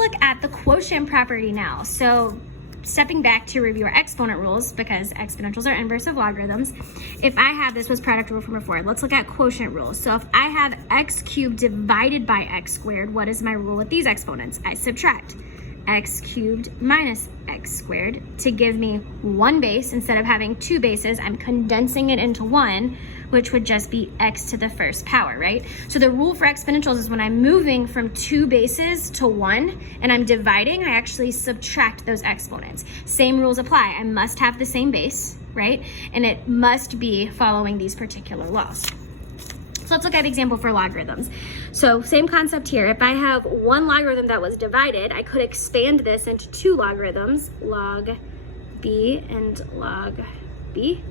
look at the quotient property now. So stepping back to review our exponent rules, because exponentials are inverse of logarithms. If I have, this was product rule from before, let's look at quotient rules. So if I have x cubed divided by x squared, what is my rule with these exponents? I subtract x cubed minus x squared to give me one base. Instead of having two bases, I'm condensing it into one, which would just be x to the first power, right? So the rule for exponentials is when I'm moving from two bases to one and I'm dividing, I actually subtract those exponents. Same rules apply. I must have the same base, right? And it must be following these particular laws. So let's look at an example for logarithms. So same concept here. If I have one logarithm that was divided, I could expand this into two logarithms, log b and log b.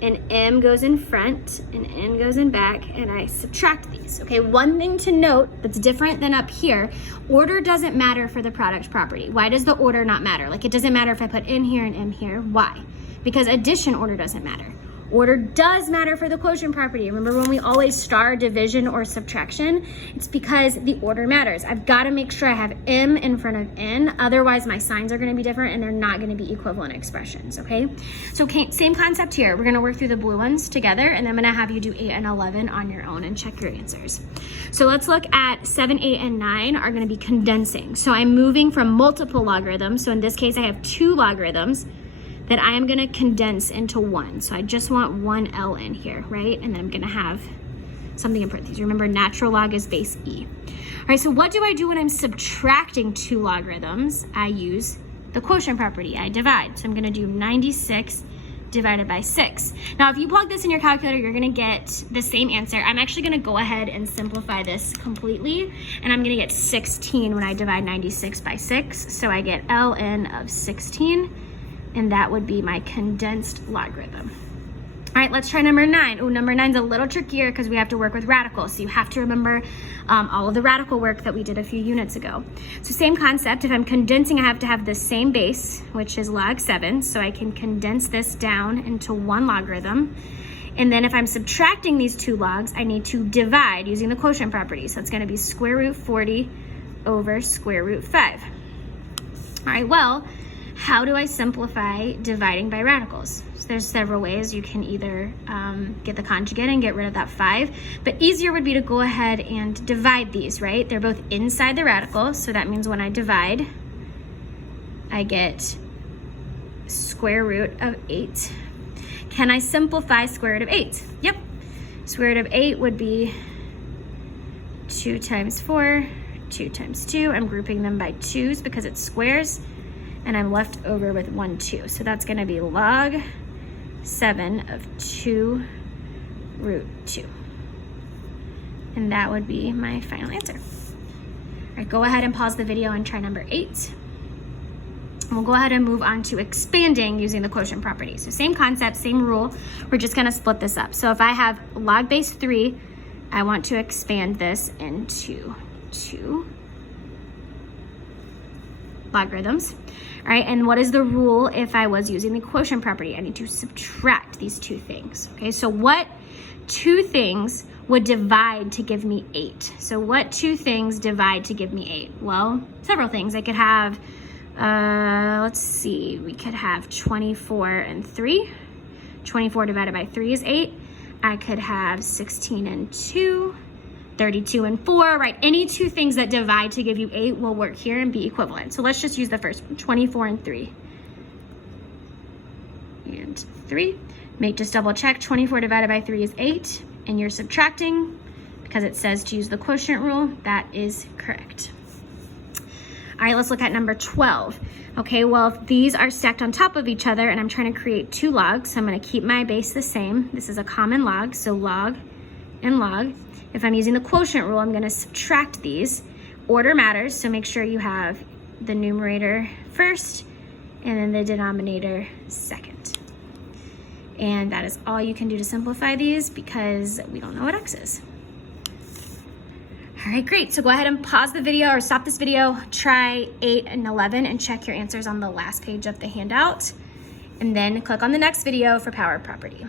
And m goes in front and n goes in back, and I subtract these. Okay, one thing to note that's different than up here, order doesn't matter for the product property. Why does the order not matter? Like, it doesn't matter if I put n here and m here. Why? Because addition order doesn't matter. Order does matter for the quotient property. Remember when we always star division or subtraction? It's because the order matters. I've got to make sure I have m in front of n, otherwise my signs are going to be different and they're not going to be equivalent expressions, okay? So same concept here. We're going to work through the blue ones together, and I'm going to have you do 8 and 11 on your own and check your answers. So let's look at 7, 8, and 9 are going to be condensing. So I'm moving from multiple logarithms. So in this case, I have two logarithms that I am gonna condense into one. So I just want one L in here, right? And then I'm gonna have something in parentheses. Remember, natural log is base E. All right, so what do I do when I'm subtracting two logarithms? I use the quotient property, I divide. So I'm gonna do 96 divided by 6. Now, if you plug this in your calculator, you're gonna get the same answer. I'm actually gonna go ahead and simplify this completely, and I'm gonna get 16 when I divide 96 by 6. So I get ln of 16, and that would be my condensed logarithm. All right, let's try number 9. Oh, number 9's a little trickier because we have to work with radicals. So you have to remember all of the radical work that we did a few units ago. So same concept. If I'm condensing, I have to have the same base, which is log 7. So I can condense this down into one logarithm. And then if I'm subtracting these two logs, I need to divide using the quotient property. So it's going to be square root 40 over square root 5. All right, well, how do I simplify dividing by radicals? So there's several ways. You can either get the conjugate and get rid of that 5, but easier would be to go ahead and divide these, right? They're both inside the radical, so that means when I divide, I get square root of 8. Can I simplify square root of 8? Yep. Square root of 8 would be 2 times 4, 2 times 2. I'm grouping them by 2's because it's squares, and I'm left over with 1, 2. So that's gonna be log 7 of 2 root 2. And that would be my final answer. All right, go ahead and pause the video and try number 8. And we'll go ahead and move on to expanding using the quotient property. So same concept, same rule. We're just gonna split this up. So if I have log base 3, I want to expand this into 2 logarithms. All right, and what is the rule if I was using the quotient property? I need to subtract these two things. Okay, so what two things would divide to give me 8? So what two things divide to give me 8? Well, several things. I could have, let's see, we could have 24 and 3. 24 divided by 3 is 8. I could have 16 and 2. 32 and 4, right? Any two things that divide to give you 8 will work here and be equivalent. So let's just use the first one, 24 and 3. And 3. Just double check, 24 divided by 3 is 8, and you're subtracting because it says to use the quotient rule. That is correct. All right, let's look at number 12. Okay, well, if these are stacked on top of each other and I'm trying to create two logs, so I'm gonna keep my base the same. This is a common log, so log and log. If I'm using the quotient rule, I'm gonna subtract these. Order matters, so make sure you have the numerator first and then the denominator second. And that is all you can do to simplify these because we don't know what x is. All right, great. So go ahead and pause the video or stop this video, try 8 and 11 and check your answers on the last page of the handout. And then click on the next video for power property.